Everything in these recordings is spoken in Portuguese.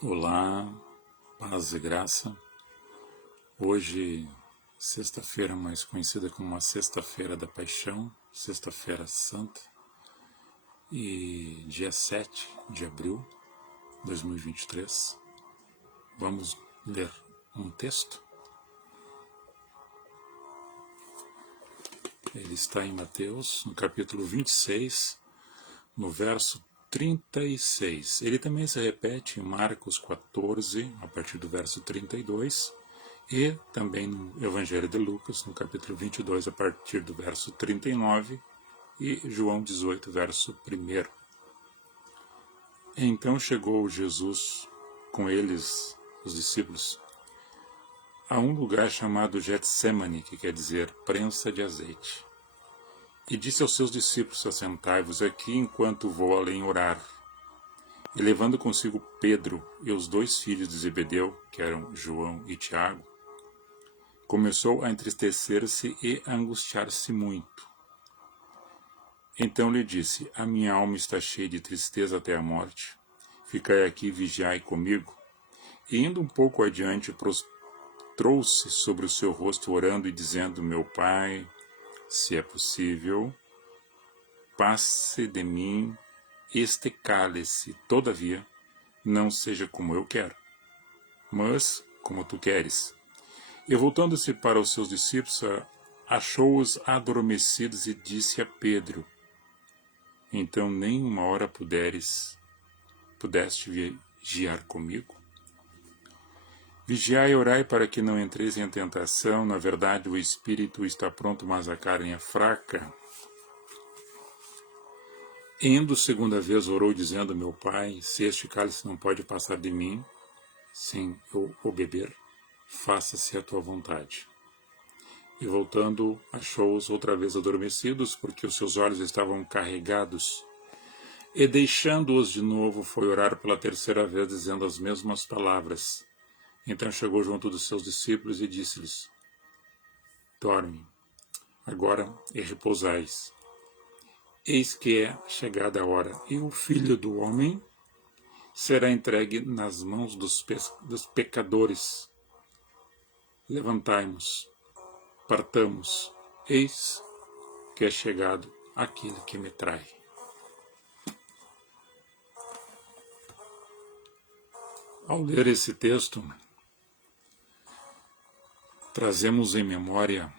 Olá, paz e graça. Hoje, sexta-feira, mais conhecida como a Sexta-feira da Paixão, Sexta-feira Santa, e dia 7 de abril de 2023. Vamos ler um texto. Ele está em Mateus, no capítulo 26, no verso 36. Ele também se repete em Marcos 14, a partir do verso 32, e também no Evangelho de Lucas, no capítulo 22, a partir do verso 39, e João 18, verso 1. Então chegou Jesus com eles, os discípulos, a um lugar chamado Getsemane, que quer dizer prensa de azeite. E disse aos seus discípulos: assentai-vos aqui enquanto vou além orar. E levando consigo Pedro e os dois filhos de Zebedeu, que eram João e Tiago, começou a entristecer-se e a angustiar-se muito. Então lhe disse: a minha alma está cheia de tristeza até a morte. Ficai aqui e vigiai comigo. E indo um pouco adiante, prostrou-se sobre o seu rosto, orando e dizendo: meu Pai, se é possível, passe de mim este cálice, todavia, não seja como eu quero, mas como tu queres. E voltando-se para os seus discípulos, achou-os adormecidos e disse a Pedro: então nem uma hora pudeste vigiar comigo? Vigiai e orai para que não entreis em tentação. Na verdade, o espírito está pronto, mas a carne é fraca. Indo segunda vez, orou dizendo: meu Pai, se este cálice não pode passar de mim, sem eu o beber, faça-se a tua vontade. E voltando, achou-os outra vez adormecidos, porque os seus olhos estavam carregados. E deixando-os de novo, foi orar pela terceira vez, dizendo as mesmas palavras. Então chegou junto dos seus discípulos e disse-lhes: dorme agora e repousais. Eis que é chegada a hora, e o Filho do Homem será entregue nas mãos dos pecadores. Levantai-nos, partamos, eis que é chegado aquele que me trai. Ao ler esse texto, trazemos em memória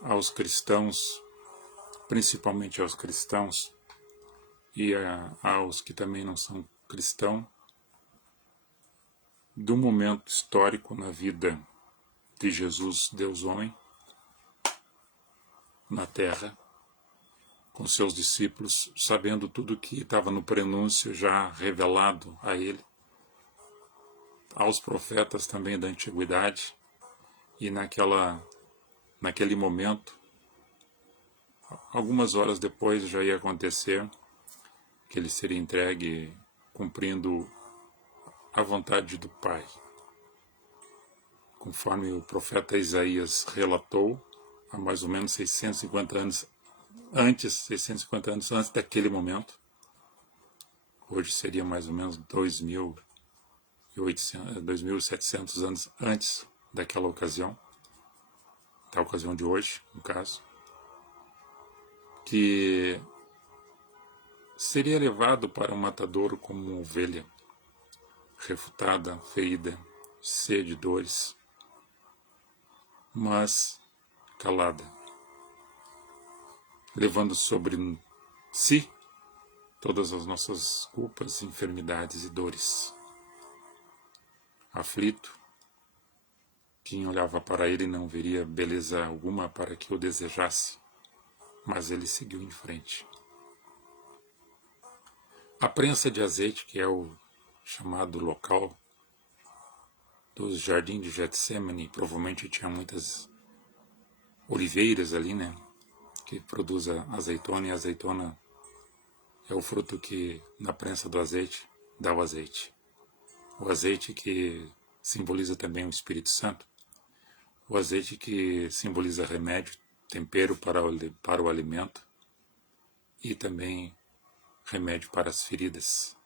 aos cristãos, principalmente aos cristãos e aos que também não são cristãos, do momento histórico na vida de Jesus, Deus homem, na terra, com seus discípulos, sabendo tudo que estava no prenúncio já revelado a ele, aos profetas também da antiguidade, e naquele momento, algumas horas depois já ia acontecer que ele seria entregue cumprindo a vontade do Pai. Conforme o profeta Isaías relatou, há mais ou menos 650 anos antes daquele momento, hoje seria mais ou menos 2.700 anos antes daquela ocasião, da ocasião de hoje, no caso, que seria levado para um matadouro como uma ovelha, refutada, ferida, cheia de dores, mas calada, levando sobre si todas as nossas culpas, enfermidades e dores. Aflito, quem olhava para ele não veria beleza alguma para que o desejasse, mas ele seguiu em frente. A prensa de azeite, que é o chamado local dos jardins de Getsemane, provavelmente tinha muitas oliveiras ali, né, que produz a azeitona, e a azeitona é o fruto que na prensa do azeite dá o azeite. O azeite que simboliza também o Espírito Santo. O azeite que simboliza remédio, tempero para o alimento e também remédio para as feridas.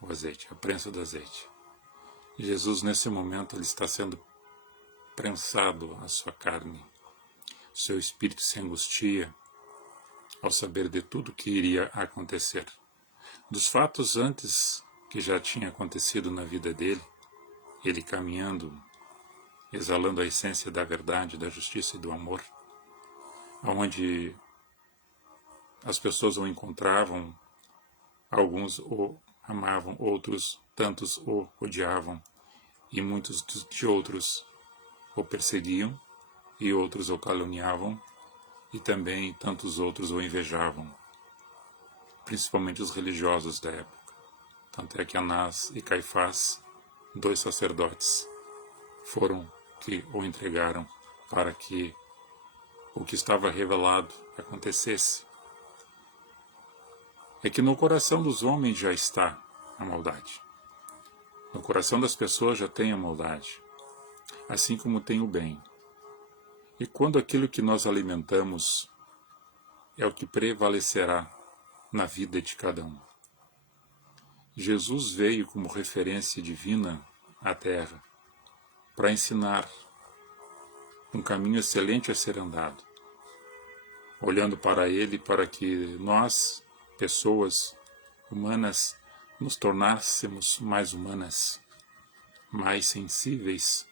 o azeite, a prensa do azeite. Jesus, nesse momento, ele está sendo prensado a sua carne. Seu espírito se angustia ao saber de tudo que iria acontecer. Dos fatos antes que já tinha acontecido na vida dele, ele caminhando, exalando a essência da verdade, da justiça e do amor, onde as pessoas o encontravam, alguns o amavam, outros tantos o odiavam, e muitos de outros o perseguiam, e outros o caluniavam, e também tantos outros o invejavam, principalmente os religiosos da época. Tanto é que Anás e Caifás, 2 sacerdotes, foram que o entregaram para que o que estava revelado acontecesse. É que no coração dos homens já está a maldade. No coração das pessoas já tem a maldade, assim como tem o bem. E quando aquilo que nós alimentamos é o que prevalecerá na vida de cada um. Jesus veio como referência divina à Terra para ensinar um caminho excelente a ser andado, olhando para ele para que nós, pessoas humanas, nos tornássemos mais humanas, mais sensíveis,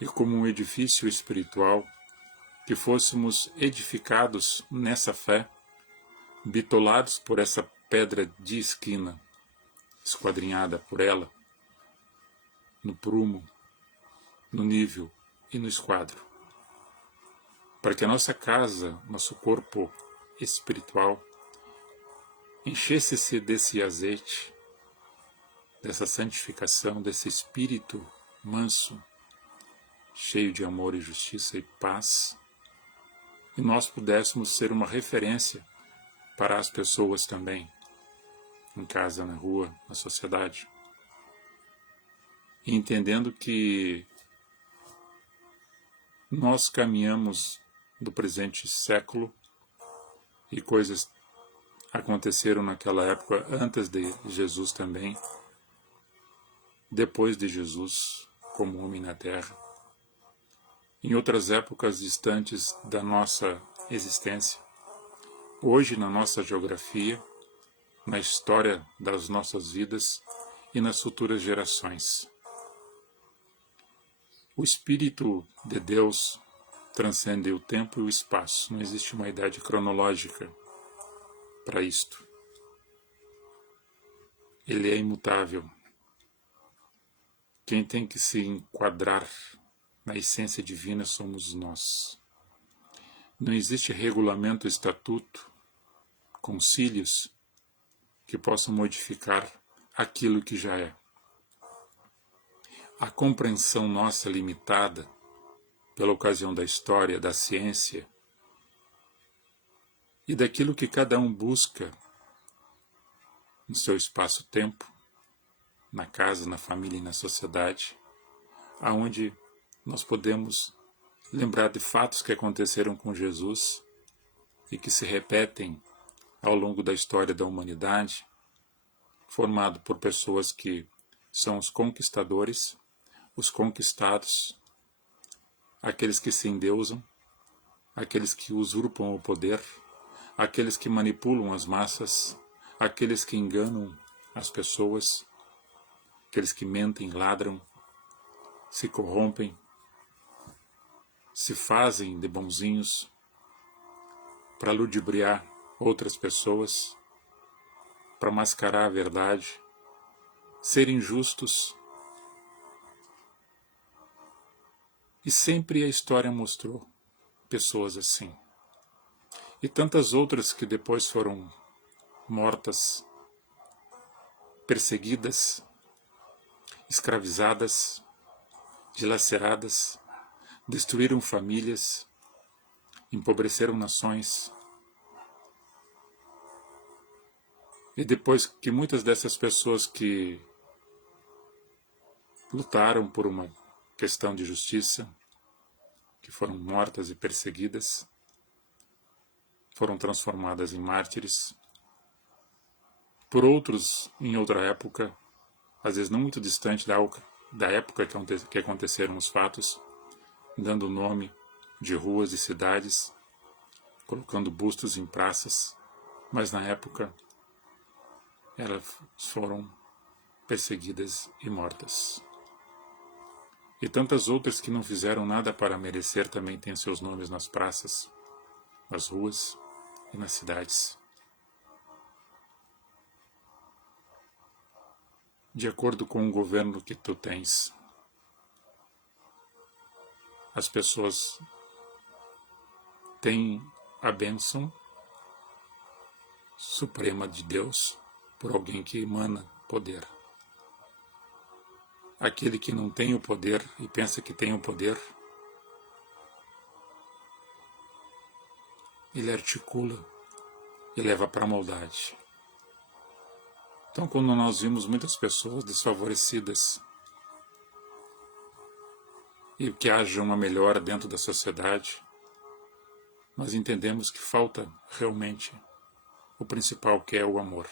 e como um edifício espiritual, que fôssemos edificados nessa fé, bitolados por essa pedra de esquina, esquadrinhada por ela, no prumo, no nível e no esquadro, para que a nossa casa, nosso corpo espiritual, enchesse-se desse azeite, dessa santificação, desse espírito manso, cheio de amor e justiça e paz, e nós pudéssemos ser uma referência para as pessoas também, em casa, na rua, na sociedade, e entendendo que nós caminhamos do presente século e coisas aconteceram naquela época antes de Jesus também, depois de Jesus como homem na Terra, em outras épocas distantes da nossa existência, hoje na nossa geografia, na história das nossas vidas e nas futuras gerações. O Espírito de Deus transcende o tempo e o espaço, não existe uma idade cronológica para isto. Ele é imutável. Quem tem que se enquadrar na essência divina somos nós. Não existe regulamento, estatuto, concílios que possam modificar aquilo que já é. A compreensão nossa limitada, pela ocasião da história, da ciência e daquilo que cada um busca no seu espaço-tempo, na casa, na família e na sociedade, aonde nós podemos lembrar de fatos que aconteceram com Jesus e que se repetem ao longo da história da humanidade, formado por pessoas que são os conquistadores, os conquistados, aqueles que se endeusam, aqueles que usurpam o poder, aqueles que manipulam as massas, aqueles que enganam as pessoas, aqueles que mentem, ladram, se corrompem, se fazem de bonzinhos para ludibriar outras pessoas, para mascarar a verdade, ser injustos. E sempre a história mostrou pessoas assim. E tantas outras que depois foram mortas, perseguidas, escravizadas, dilaceradas, destruíram famílias, empobreceram nações. E depois que muitas dessas pessoas que lutaram por uma questão de justiça, que foram mortas e perseguidas, foram transformadas em mártires, por outros em outra época, às vezes não muito distante da época que aconteceram os fatos, dando nome de ruas e cidades, colocando bustos em praças, mas na época elas foram perseguidas e mortas. E tantas outras que não fizeram nada para merecer também têm seus nomes nas praças, nas ruas e nas cidades. De acordo com o governo que tu tens, as pessoas têm a bênção suprema de Deus por alguém que emana poder. Aquele que não tem o poder e pensa que tem o poder, ele articula e leva para a maldade. Então, quando nós vimos muitas pessoas desfavorecidas e que haja uma melhora dentro da sociedade, nós entendemos que falta realmente o principal, que é o amor.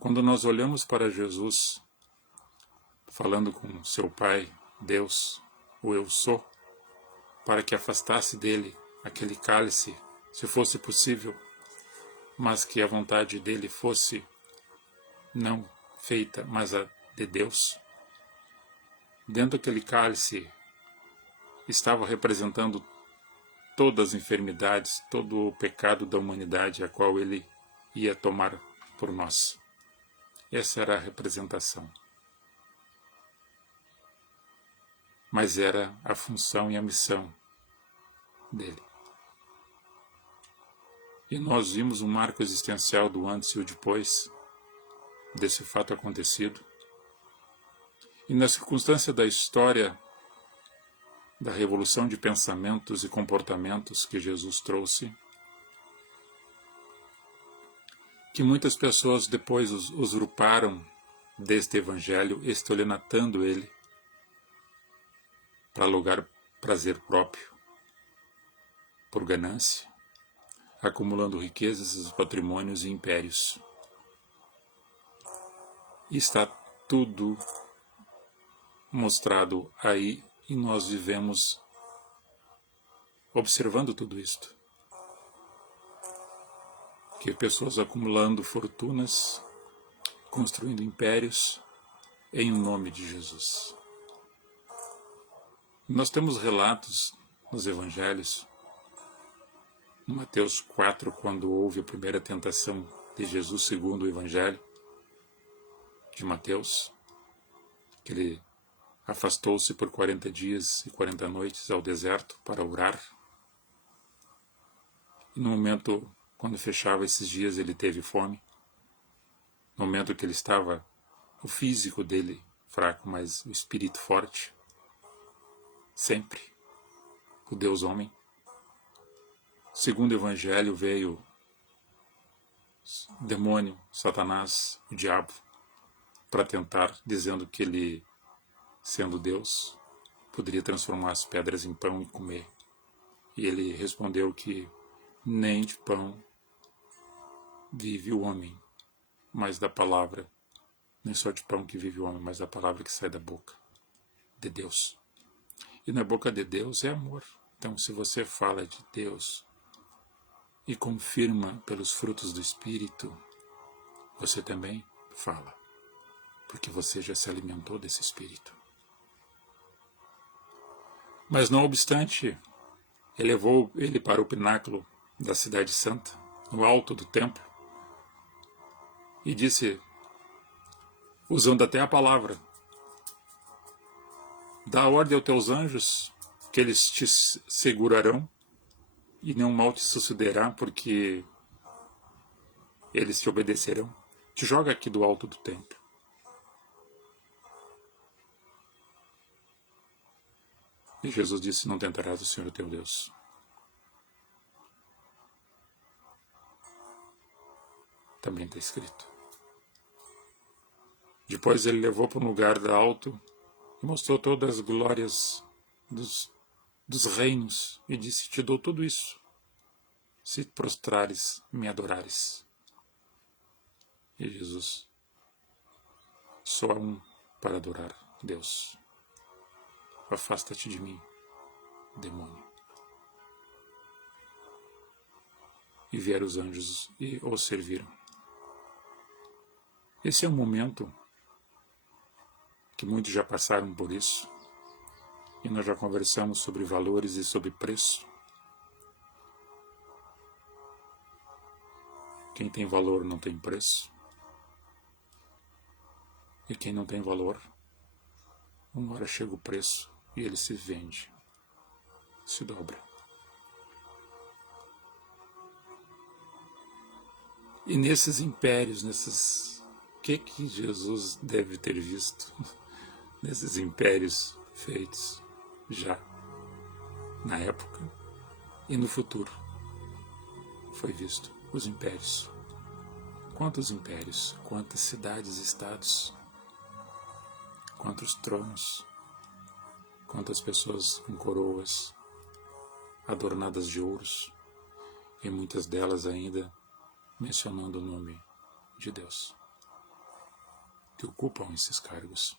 Quando nós olhamos para Jesus, falando com seu Pai, Deus, o Eu Sou, para que afastasse dele aquele cálice, se fosse possível, mas que a vontade dele fosse não feita, mas a de Deus. Dentro daquele cálice estava representando todas as enfermidades, todo o pecado da humanidade, a qual ele ia tomar por nós. Essa era a representação. Mas era a função e a missão dele. E nós vimos um marco existencial do antes e o depois desse fato acontecido. E na circunstância da história da revolução de pensamentos e comportamentos que Jesus trouxe, que muitas pessoas depois usurparam deste evangelho, estelionateando ele para alugar prazer próprio, por ganância, acumulando riquezas, patrimônios e impérios. E está tudo mostrado aí e nós vivemos observando tudo isto. Que pessoas acumulando fortunas, construindo impérios em nome de Jesus. Nós temos relatos nos evangelhos, em Mateus 4, quando houve a primeira tentação de Jesus segundo o evangelho de Mateus, que ele afastou-se por 40 dias e 40 noites ao deserto para orar. E no momento, quando fechava esses dias, ele teve fome. No momento que ele estava, o físico dele fraco, mas o espírito forte. Sempre. O Deus homem. Segundo o evangelho veio o demônio, Satanás, o diabo, para tentar, dizendo que ele, sendo Deus, poderia transformar as pedras em pão e comer. E ele respondeu que nem de pão vive o homem, mas da palavra, nem só de pão que vive o homem, mas da palavra que sai da boca de Deus. E na boca de Deus é amor. Então, se você fala de Deus e confirma pelos frutos do Espírito, você também fala, porque você já se alimentou desse Espírito. Mas não obstante, ele levou ele para o pináculo da cidade santa, no alto do templo, e disse, usando até a palavra, dá ordem aos teus anjos que eles te segurarão e nenhum mal te sucederá, porque eles te obedecerão. Te joga aqui do alto do templo. E Jesus disse, não tentarás o Senhor teu Deus. Também está escrito. Depois ele levou para um lugar alto e mostrou todas as glórias dos reinos e disse, te dou tudo isso, se prostrares e me adorares. E Jesus, só há um para adorar, Deus. Afasta-te de mim, demônio. E vieram os anjos e o serviram. Esse é um momento que muitos já passaram por isso, e nós já conversamos sobre valores e sobre preço. Quem tem valor não tem preço, e quem não tem valor, uma hora chega o preço e ele se vende, se dobra. E nesses impérios, o que Jesus deve ter visto nesses impérios feitos já na época e no futuro? Foi visto os impérios. Quantos impérios, quantas cidades e estados, quantos tronos, quantas pessoas com coroas adornadas de ouros, e muitas delas ainda mencionando o nome de Deus, que ocupam esses cargos,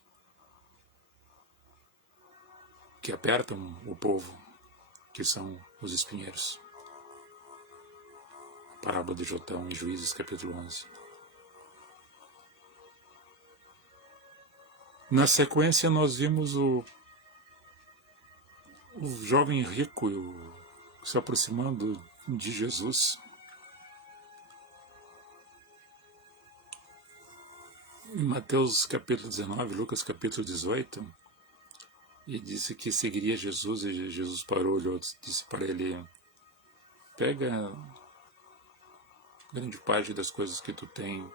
que apertam o povo, que são os espinheiros. A parábola de Jotão em Juízes capítulo 11. Na sequência nós vimos o jovem rico se aproximando de Jesus. Em Mateus capítulo 19, Lucas capítulo 18, e disse que seguiria Jesus, e Jesus parou, olhou, disse para ele: pega grande parte das coisas que tu tem,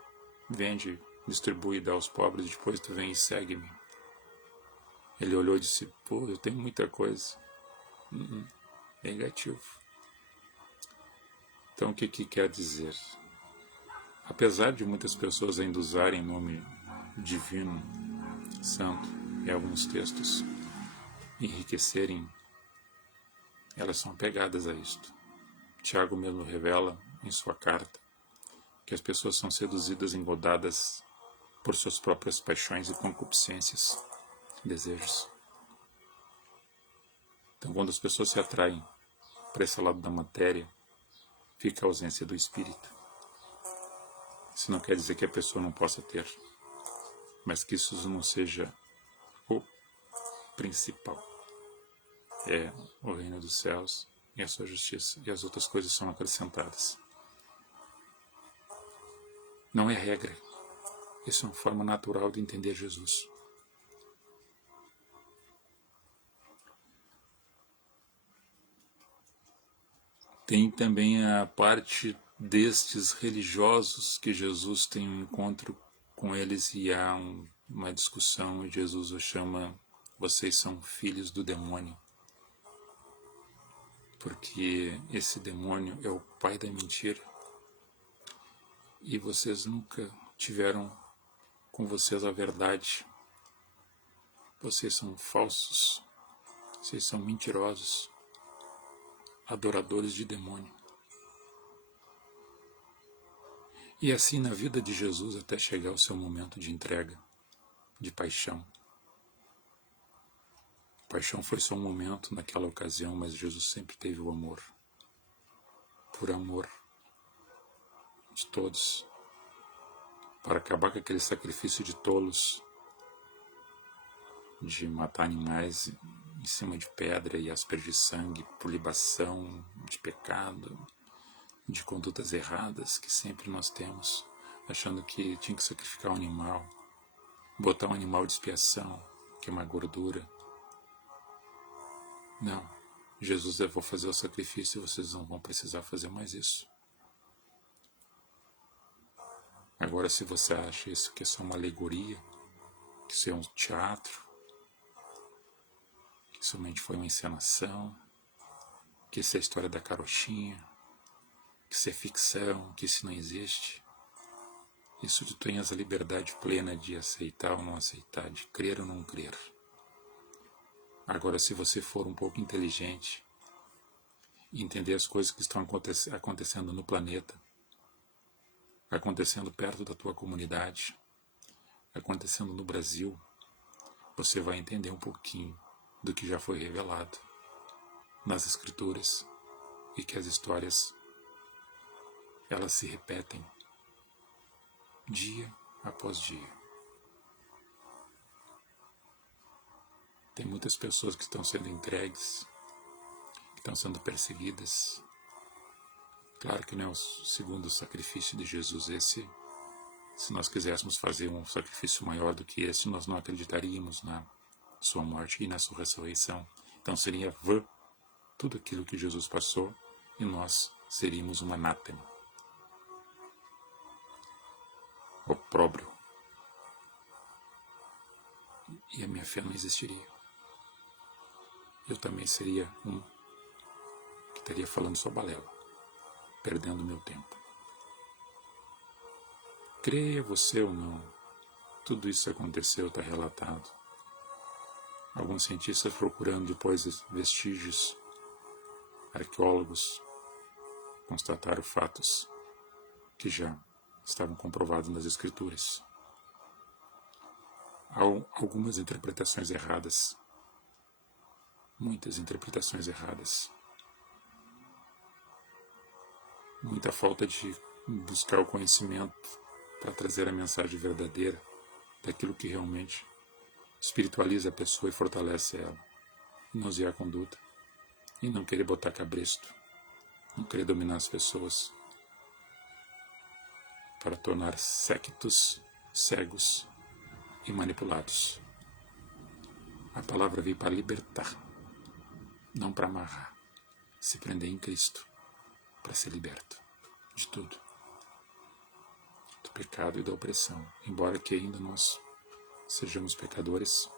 vende, distribui e dá aos pobres, e depois tu vem e segue-me. Ele olhou e disse: pô, eu tenho muita coisa. Negativo. Então o que quer dizer? Apesar de muitas pessoas ainda usarem nome divino, santo, em alguns textos, enriquecerem, elas são apegadas a isto. Tiago mesmo revela em sua carta que as pessoas são seduzidas, engodadas por suas próprias paixões e concupiscências, desejos. Então, quando as pessoas se atraem para esse lado da matéria, fica a ausência do espírito. Isso não quer dizer que a pessoa não possa ter, mas que isso não seja o principal. É o reino dos céus e a sua justiça, e as outras coisas são acrescentadas. Não é regra. Isso é uma forma natural de entender Jesus. Tem também a parte destes religiosos que Jesus tem um encontro com eles e há uma discussão, e Jesus os chama: vocês são filhos do demônio, porque esse demônio é o pai da mentira e vocês nunca tiveram com vocês a verdade. Vocês são falsos, vocês são mentirosos, adoradores de demônio. E assim na vida de Jesus até chegar ao seu momento de entrega, de paixão. Paixão foi só um momento naquela ocasião, mas Jesus sempre teve o amor. Por amor de todos, para acabar com aquele sacrifício de tolos, de matar animais em cima de pedra e aspergir sangue por libação de pecado, de condutas erradas que sempre nós temos, achando que tinha que sacrificar um animal, botar um animal de expiação, queimar gordura. Não, Jesus, eu vou fazer o sacrifício e vocês não vão precisar fazer mais isso. Agora, se você acha isso que é só uma alegoria, que isso é um teatro, que somente foi uma encenação, que isso é a história da carochinha, que isso é ficção, que isso não existe, isso tu tens a liberdade plena de aceitar ou não aceitar, de crer ou não crer. Agora, se você for um pouco inteligente e entender as coisas que estão acontecendo no planeta, acontecendo perto da tua comunidade, acontecendo no Brasil, você vai entender um pouquinho do que já foi revelado nas Escrituras e que as histórias, elas se repetem dia após dia. Tem muitas pessoas que estão sendo entregues, que estão sendo perseguidas. Claro que não é o segundo sacrifício de Jesus esse. Se nós quiséssemos fazer um sacrifício maior do que esse, nós não acreditaríamos na sua morte e na sua ressurreição. Então seria vã tudo aquilo que Jesus passou e nós seríamos um anátema, opróbrio. E a minha fé não existiria. Eu também seria um que estaria falando só balela, perdendo meu tempo. Creia você ou não, tudo isso aconteceu, está relatado. Alguns cientistas procurando depois vestígios, arqueólogos constataram fatos que já estavam comprovados nas Escrituras. Há algumas interpretações erradas, muitas interpretações erradas, muita falta de buscar o conhecimento para trazer a mensagem verdadeira daquilo que realmente espiritualiza a pessoa e fortalece ela, manusear a conduta e não querer botar cabresto, não querer dominar as pessoas para tornar séquitos cegos e manipulados. A palavra veio para libertar, não para amarrar, se prender em Cristo para ser liberto de tudo, do pecado e da opressão, embora que ainda nós sejamos pecadores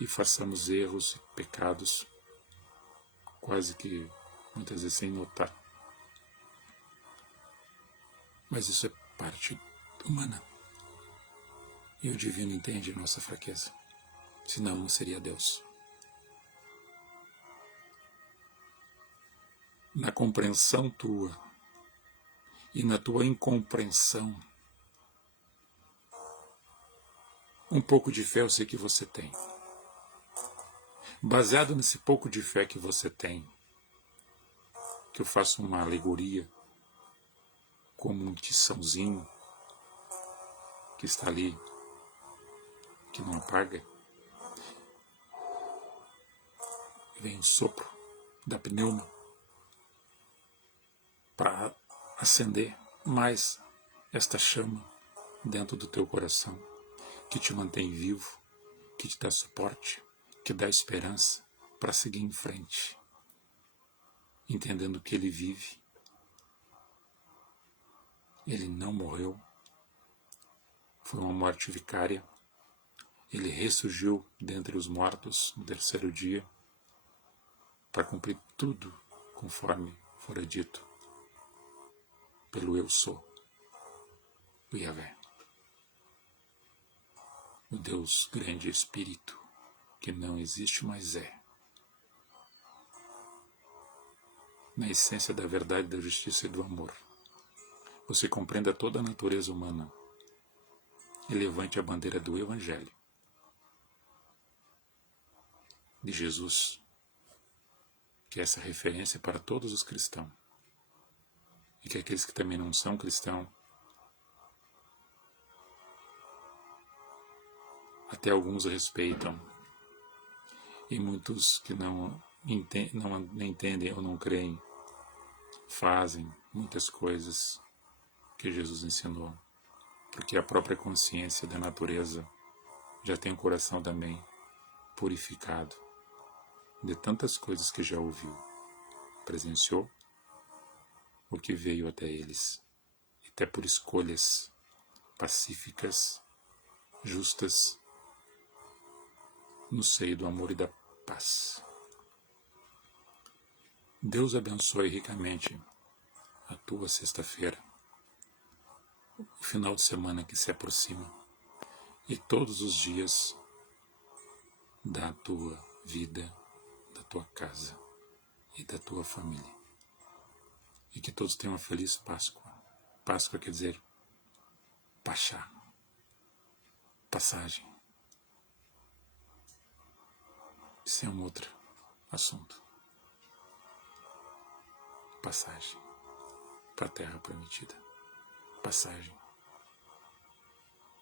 e façamos erros e pecados quase que muitas vezes sem notar. Mas isso é parte humana. E o divino entende a nossa fraqueza. Senão não seria Deus. Na compreensão tua e na tua incompreensão, um pouco de fé eu sei que você tem. Baseado nesse pouco de fé que você tem, que eu faço uma alegoria como um tiçãozinho que está ali, que não apaga, vem o sopro da pneuma para acender mais esta chama dentro do teu coração, que te mantém vivo, que te dá suporte, que dá esperança para seguir em frente, entendendo que ele vive, ele não morreu, foi uma morte vicária, ele ressurgiu dentre os mortos no terceiro dia para cumprir tudo conforme fora dito pelo Eu Sou, o Yahvé, o Deus grande Espírito, que não existe, mas é. Na essência da verdade, da justiça e do amor, você compreenda toda a natureza humana e levante a bandeira do Evangelho de Jesus, que é essa referência para todos os cristãos, e que aqueles que também não são cristãos, até alguns respeitam, e muitos que não entendem ou não creem, fazem muitas coisas que Jesus ensinou, porque a própria consciência da natureza já tem o coração também purificado de tantas coisas que já ouviu, presenciou, o que veio até eles, até por escolhas pacíficas, justas, no seio do amor e da paz. Deus abençoe ricamente a tua sexta-feira, o final de semana que se aproxima, e todos os dias da tua vida, da tua casa e da tua família. E que todos tenham uma feliz Páscoa. Páscoa quer dizer Pachá, passagem. Isso é um outro assunto. Passagem para a terra prometida. Passagem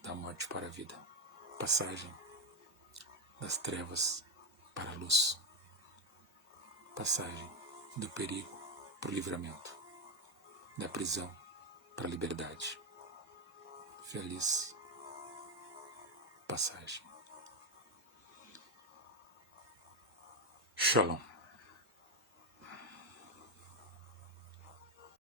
da morte para a vida. Passagem das trevas para a luz. Passagem do perigo para o livramento. Da prisão para a liberdade. Feliz passagem. Shalom.